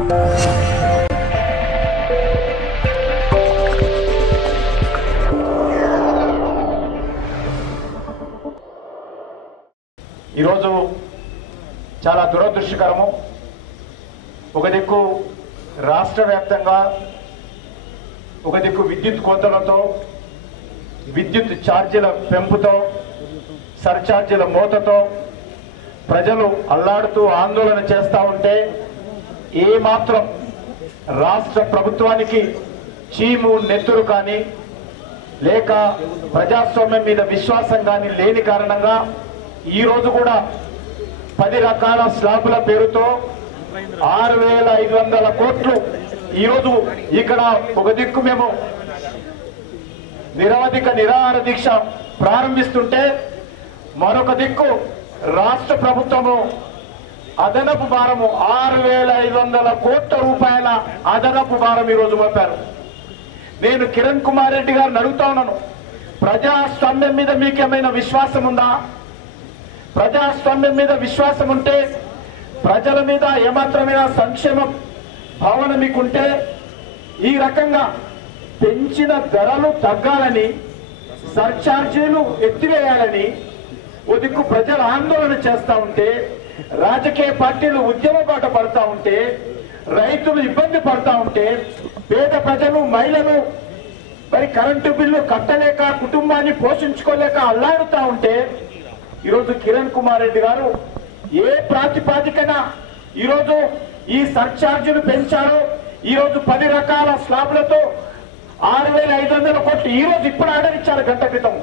ఈరోజు చాలా దురదృష్టకరము. ఒక దిక్కు రాష్ట్ర వ్యాప్తంగా, ఒక దిక్కు విద్యుత్ కోతలతో, విద్యుత్ ఛార్జీల పెంపుతో, సర్ఛార్జీల మోతతో ప్రజలు అల్లాడుతూ ఆందోళన చేస్తూ ఉంటే ఏమాత్రం రాష్ట్ర ప్రభుత్వానికి చీము నెత్తురు కానీ లేక ప్రజాస్వామ్యం మీద విశ్వాసం కానీ లేని కారణంగా ఈరోజు కూడా 10 రకాల స్లాబుల పేరుతో 6,500 కోట్లు ఈరోజు ఇక్కడ ఒక దిక్కు మేము నిరవధిక నిరాహార దీక్ష ప్రారంభిస్తుంటే మరొక దిక్కు రాష్ట్ర ప్రభుత్వము అదనపు భారము 6,500 కోట్ల రూపాయల అదనపు భారం ఈరోజు మోపారు. నేను కిరణ్ కుమార్ రెడ్డి గారిని అడుగుతా ఉన్నాను, ప్రజాస్వామ్యం మీద మీకేమైనా విశ్వాసం ఉందా? ప్రజాస్వామ్యం మీద విశ్వాసం ఉంటే, ప్రజల మీద ఏమాత్రమైన సంక్షేమ భావన మీకుంటే ఈ రకంగా పెంచిన ధరలు తగ్గాలని, సర్ఛార్జీలు ఎత్తివేయాలని ఓ దిక్కు ప్రజలు ఆందోళన చేస్తూ ఉంటే, రాజకీయ పార్టీలు ఉద్యమ బాట పడతా ఉంటే, రైతులు ఇబ్బంది పడతా ఉంటే, పేద ప్రజలు మహిళలు మరి కరెంటు బిల్లు కట్టలేక కుటుంబాన్ని పోషించుకోలేక అల్లాడుతూ ఉంటే ఈరోజు కిరణ్ కుమార్ రెడ్డి గారు ఏ ప్రాతిపాదికన ఈరోజు ఈ సర్ఛార్జీలు పెంచారో, ఈరోజు 10 రకాల స్లాబ్లతో 6,500 కోట్లు ఈరోజు ఇప్పుడు ఆర్డర్ ఇచ్చారు గంట క్రితం.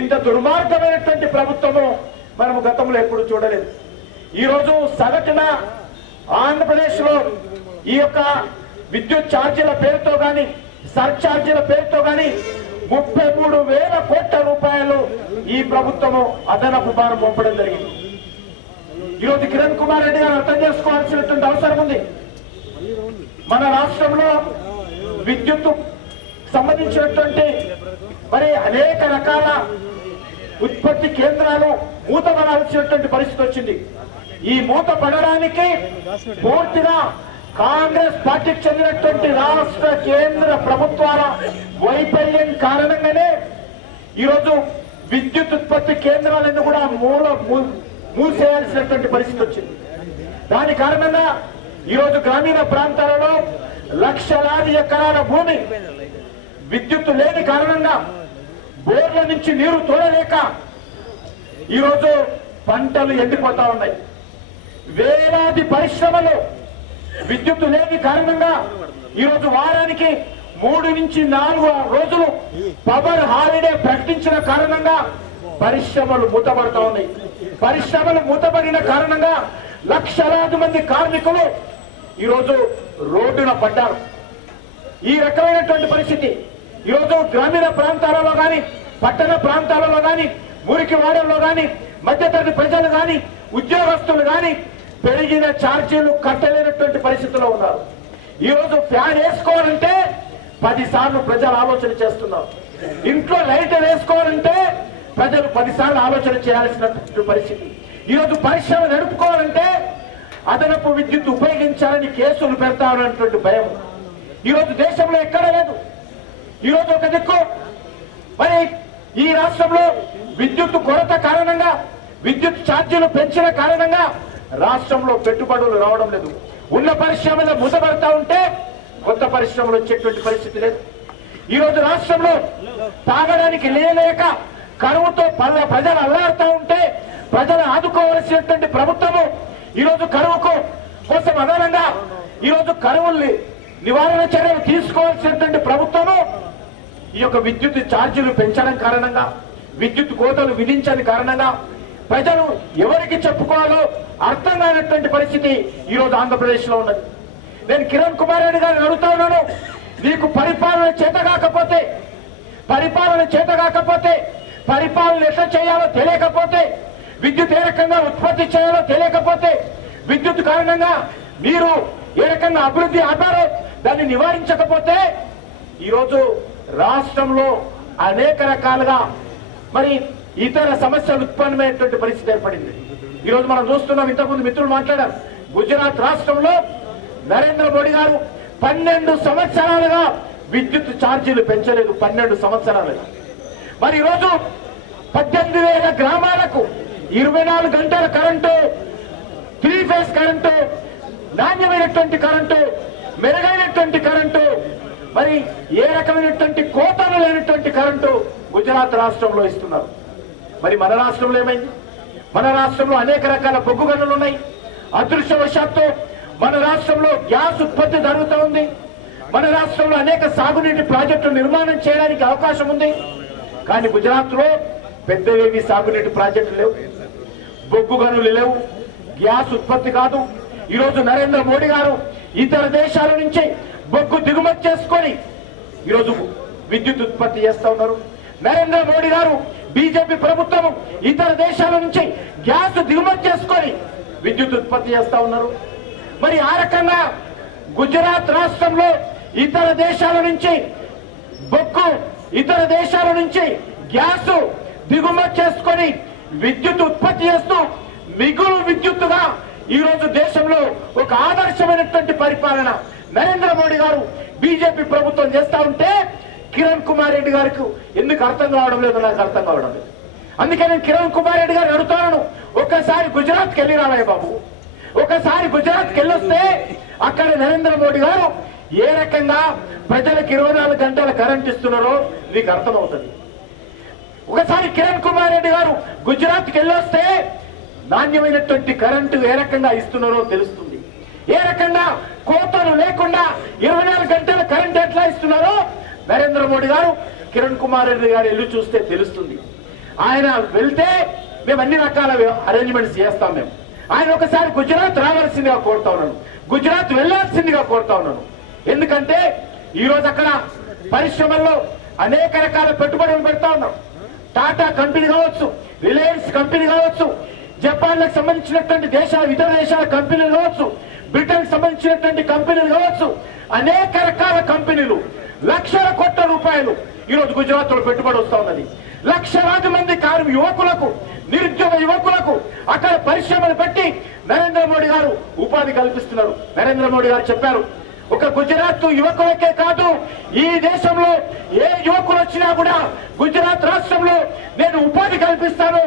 ఇంత దుర్మార్గమైనటువంటి ప్రభుత్వము మనము గతంలో ఎప్పుడు చూడలేదు. ఈరోజు సగటున ఆంధ్రప్రదేశ్ లో ఈ యొక్క విద్యుత్ ఛార్జీల పేరుతో గాని, సర్ఛార్జీల పేరుతో గాని 33,000 కోట్ల రూపాయలు ఈ ప్రభుత్వము అదనపు భారం పంపడం జరిగింది. ఈరోజు కిరణ్ కుమార్ రెడ్డి గారు అర్థం చేసుకోవాల్సినటువంటి అవసరం ఉంది. మన రాష్ట్రంలో విద్యుత్ సంబంధించినటువంటి మరి అనేక రకాల ఉత్పత్తి కేంద్రాలు మూతపడాల్సినటువంటి పరిస్థితి వచ్చింది. ఈ మూత పడడానికి పూర్తిగా కాంగ్రెస్ పార్టీకి చెందినటువంటి రాష్ట్ర కేంద్ర ప్రభుత్వాల వైఫల్యం కారణంగానే ఈరోజు విద్యుత్ ఉత్పత్తి కేంద్రాలను కూడా మూసేయాల్సినటువంటి పరిస్థితి వచ్చింది. దాని కారణంగా ఈరోజు గ్రామీణ ప్రాంతాలలో లక్షలాది ఎకరాల భూమి విద్యుత్ లేని కారణంగా బోర్ల నుంచి నీరు తోడలేక ఈరోజు పంటలు ఎండిపోతా ఉన్నాయి. వేలాది పరిశ్రమలు విద్యుత్ లేని కారణంగా ఈరోజు వారానికి 3 నుంచి 4 రోజులు పవర్ హాలిడే ప్రకటించిన కారణంగా పరిశ్రమలు మూతపడుతూ ఉన్నాయి. పరిశ్రమలు మూతపడిన కారణంగా లక్షలాది మంది కార్మికులు ఈరోజు రోడ్డున పడ్డారు. ఈ రకమైనటువంటి పరిస్థితి ఈరోజు గ్రామీణ ప్రాంతాలలో కానీ, పట్టణ ప్రాంతాలలో కానీ, మురికి వాడల్లో కానీ, మధ్యతరగతి ప్రజలు కానీ, ఉద్యోగస్తులు కానీ పెరిగిన ఛార్జీలు కట్టలేనటువంటి పరిస్థితిలో ఉన్నారు. ఈరోజు ఫ్యాన్ వేసుకోవాలంటే 10 సార్లు ప్రజలు ఆలోచన చేస్తున్నారు. ఇంట్లో లైట్ వేసుకోవాలంటే ప్రజలు 10 సార్లు ఆలోచన చేయాల్సినటువంటి పరిస్థితి. ఈరోజు పరిశ్రమ నడుపుకోవాలంటే అదనపు విద్యుత్ ఉపయోగించాలని కేసులు పెడతారన్నటువంటి భయం ఈరోజు దేశంలో ఎక్కడ లేదు. ఈరోజు ఒక దిక్కు మరి ఈ రాష్ట్రంలో విద్యుత్ కొరత కారణంగా, విద్యుత్ ఛార్జీలు పెంచిన కారణంగా రాష్ట్రంలో పెట్టుబడులు రావడం లేదు. ఉన్న పరిశ్రమలు మూతపడతా ఉంటే కొత్త పరిశ్రమలు వచ్చేటువంటి పరిస్థితి లేదు. ఈరోజు రాష్ట్రంలో తాగడానికి లేక కరువుతో ప్రజలు అల్లాడుతూ ఉంటే ప్రజలు ఆదుకోవలసినటువంటి ప్రభుత్వము ఈరోజు కరువుకు కోసం అదనంగా ఈరోజు కరువుల్ని నివారణ చర్యలు తీసుకోవాల్సినటువంటి ప్రభుత్వము ఈ యొక్క విద్యుత్ ఛార్జీలు పెంచడం కారణంగా, విద్యుత్ కోతలు విధించని కారణంగా ప్రజలు ఎవరికి చెప్పుకోవాలో అర్థం కానటువంటి పరిస్థితి ఈరోజు ఆంధ్రప్రదేశ్ లో ఉన్నది. నేను కిరణ్ కుమార్ రెడ్డి గారిని అడుగుతా ఉన్నాను, నీకు పరిపాలన చేత కాకపోతే పరిపాలన ఎట్లా చేయాలో తెలియకపోతే, విద్యుత్ ఏ రకంగా ఉత్పత్తి చేయాలో తెలియకపోతే, విద్యుత్ కారణంగా మీరు ఏ రకంగా అభివృద్ధి ఆపారో దాన్ని నివారించకపోతే ఈరోజు రాష్ట్రంలో అనేక రకాలుగా మరి ఇతర సమస్యలు ఉత్పన్నమైనటువంటి పరిస్థితి ఏర్పడింది. ఈరోజు మనం చూస్తున్నాం, ఇంతకుముందు మిత్రులు మాట్లాడారు, గుజరాత్ రాష్ట్రంలో నరేంద్ర మోడీ గారు 12 సంవత్సరాలుగా విద్యుత్ ఛార్జీలు పెంచలేదు. 12 సంవత్సరాలుగా. మరి ఈరోజు 18,000 గ్రామాలకు 24 గంటల కరెంటు, 3 ఫేజ్ కరెంటు, నాణ్యమైనటువంటి కరెంటు, మెరుగైనటువంటి కరెంటు, మరి ఏ రకమైనటువంటి కోతలు లేనటువంటి కరెంటు గుజరాత్ రాష్ట్రంలో ఇస్తున్నారు. మరి మన రాష్ట్రంలో ఏమైంది? మన రాష్ట్రంలో అనేక రకాల బొగ్గు గనులు ఉన్నాయి. అదృష్టవశాత్తు మన రాష్ట్రంలో గ్యాస్ ఉత్పత్తి జరుగుతూ ఉంది. మన రాష్ట్రంలో అనేక సాగునీటి ప్రాజెక్టులు నిర్మాణం చేయడానికి అవకాశం ఉంది. కానీ గుజరాత్ లో పెద్దవేవి సాగునీటి ప్రాజెక్టులు లేవు, బొగ్గు గనులు లేవు, గ్యాస్ ఉత్పత్తి కాదు. ఈరోజు నరేంద్ర మోడీ గారు ఇతర దేశాల నుంచి బొగ్గు దిగుమతి చేసుకొని ఈరోజు విద్యుత్ ఉత్పత్తి చేస్తా ఉన్నారు. నరేంద్ర మోడీ గారు బీజేపీ ప్రభుత్వం ఇతర దేశాల నుంచి గ్యాస్ దిగుమతి చేసుకొని విద్యుత్ ఉత్పత్తి చేస్తా ఉన్నారు. మరి ఆ రకంగా గుజరాత్ రాష్ట్రంలో ఇతర దేశాల నుంచి బొగ్గు, ఇతర దేశాల నుంచి గ్యాస్ దిగుమతి చేసుకొని విద్యుత్ ఉత్పత్తి చేస్తూ మిగులు విద్యుత్తుగా ఈరోజు దేశంలో ఒక ఆదర్శమైనటువంటి పరిపాలన నరేంద్ర మోడీ గారు బీజేపీ ప్రభుత్వం చేస్తా ఉంటే కిరణ్ కుమార్ రెడ్డి గారికి ఎందుకు అర్థం కావడం లేదు? నాకు అర్థం కావడం లేదు. అందుకే నేను కిరణ్ కుమార్ రెడ్డి గారిని అడుగుతాను, ఒక్కసారి గుజరాత్కి వెళ్ళి రావయ్య బాబు. ఒకసారి గుజరాత్కి వెళ్ళొస్తే అక్కడ నరేంద్ర మోడీ గారు ఏ రకంగా ప్రజలకు 24 గంటల కరెంట్ ఇస్తున్నారో నీకు అర్థమవుతుంది. ఒకసారి కిరణ్ కుమార్ రెడ్డి గారు గుజరాత్కి వెళ్ళొస్తే నాణ్యమైనటువంటి కరెంటు ఏ రకంగా ఇస్తున్నారో తెలుస్తుంది. ఏ రకంగా కోతలు లేకుండా 24 గంటల కరెంట్ ఎట్లా ఇస్తున్నారో నరేంద్ర మోడీ గారు, కిరణ్ కుమార్ రెడ్డి గారు ఇల్లు చూస్తే తెలుస్తుంది. ఆయన వెళ్తే మేము అన్ని రకాల అరేంజ్మెంట్స్ చేస్తాం. మేము ఆయన ఒకసారి గుజరాత్ రావాల్సిందిగా కోరుతా ఉన్నాను, గుజరాత్ వెళ్లాల్సిందిగా కోరుతా ఉన్నాను. ఎందుకంటే ఈరోజు అక్కడ పరిశ్రమల్లో అనేక రకాల పెట్టుబడులు పెడతా ఉన్నాం. టాటా కంపెనీ కావచ్చు, రిలయన్స్ కంపెనీ కావచ్చు, జపాన్లకు సంబంధించినటువంటి ఇతర దేశాల కంపెనీలు కావచ్చు, బ్రిటన్ సంబంధించినటువంటి కంపెనీలు కావచ్చు, అనేక రకాల కంపెనీలు, లక్షల కోట్ల రూపాయలు ఈరోజు గుజరాత్ లో పెట్టుబడి వస్తా ఉన్నది. లక్షలాది మంది యువకులకు, నిరుద్యోగ యువకులకు అక్కడ పరిశ్రమలు పెట్టి నరేంద్ర మోడీ గారు ఉపాధి కల్పిస్తున్నారు. నరేంద్ర మోడీ గారు చెప్పారు, ఒక గుజరాత్ యువకులకే కాదు, ఈ దేశంలో ఏ యువకులు వచ్చినా కూడా గుజరాత్ రాష్ట్రంలో నేను ఉపాధి కల్పిస్తాను.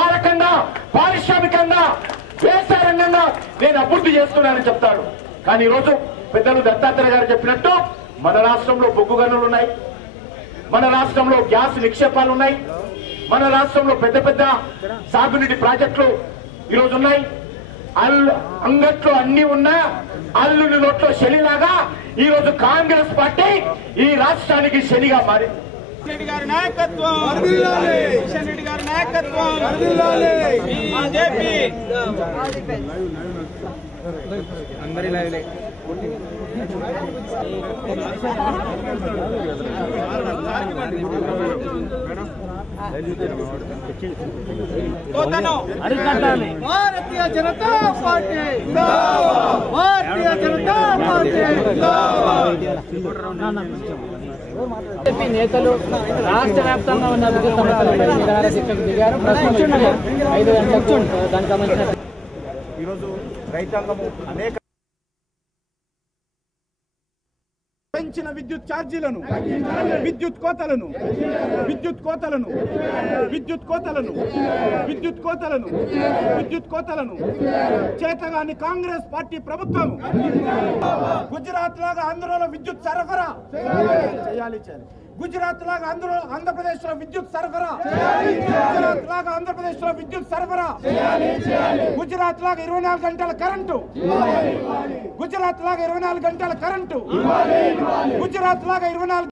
ఆ రకంగా పారిశ్రామికంగా, వ్యవసాయ రంగంగా నేను అభివృద్ధి చేస్తున్నానని చెప్తాడు. కానీ ఈరోజు పెద్దలు దత్తాత్రేయ గారు చెప్పినట్టు మన రాష్ట్రంలో బొగ్గు గనులు ఉన్నాయి, మన రాష్ట్రంలో గ్యాస్ నిక్షేపాలు ఉన్నాయి, మన రాష్ట్రంలో పెద్ద పెద్ద సాగునీటి ప్రాజెక్టులు ఈరోజు ఉన్నాయి. అంగట్లో అన్ని ఉన్నా అల్లుని నోట్లో శనిలాగా ఈరోజు కాంగ్రెస్ పార్టీ ఈ రాష్ట్రానికి శనిగా మారింది. రెడ్డి గారి నాయకత్వం, కిషన్ రెడ్డి గారి నాయకత్వం, BJP Bharatiya Janata party, Bharatiya Janata party. BJP నేతలు రాష్ట్ర వ్యాప్తంగా ఉన్న విద్యుత్ సమస్యలపై నిరాహార దీక్షకు దిగారు. ప్రస్తుతం 5 గంటలకు దానికి సంబంధించిన ఈరోజు రైతాంగము అనేక పెంచిన విద్యుత్ ఛార్జీలను, విద్యుత్ కోతలను విద్యుత్ కోతలను విద్యుత్ కోతలను విద్యుత్ కోతలను విద్యుత్ కోతలను చేతగాని కాంగ్రెస్ పార్టీ ప్రభుత్వం గుజరాత్ లాగా ఆంధ్రలో విద్యుత్ సరఫరా చేయాలి. గుజరాత్ లాగా ఆంధ్రప్రదేశ్ లో విద్యుత్ సరఫరా, గుజరాత్ లాగా ఆంధ్రప్రదేశ్ లో విద్యుత్ సరఫరా, గుజరాత్ లాగా 24 గంటల కరెంటు, గుజరాత్ లాగా 24 గంటల కరెంటు, గుజరాత్ లాగా 24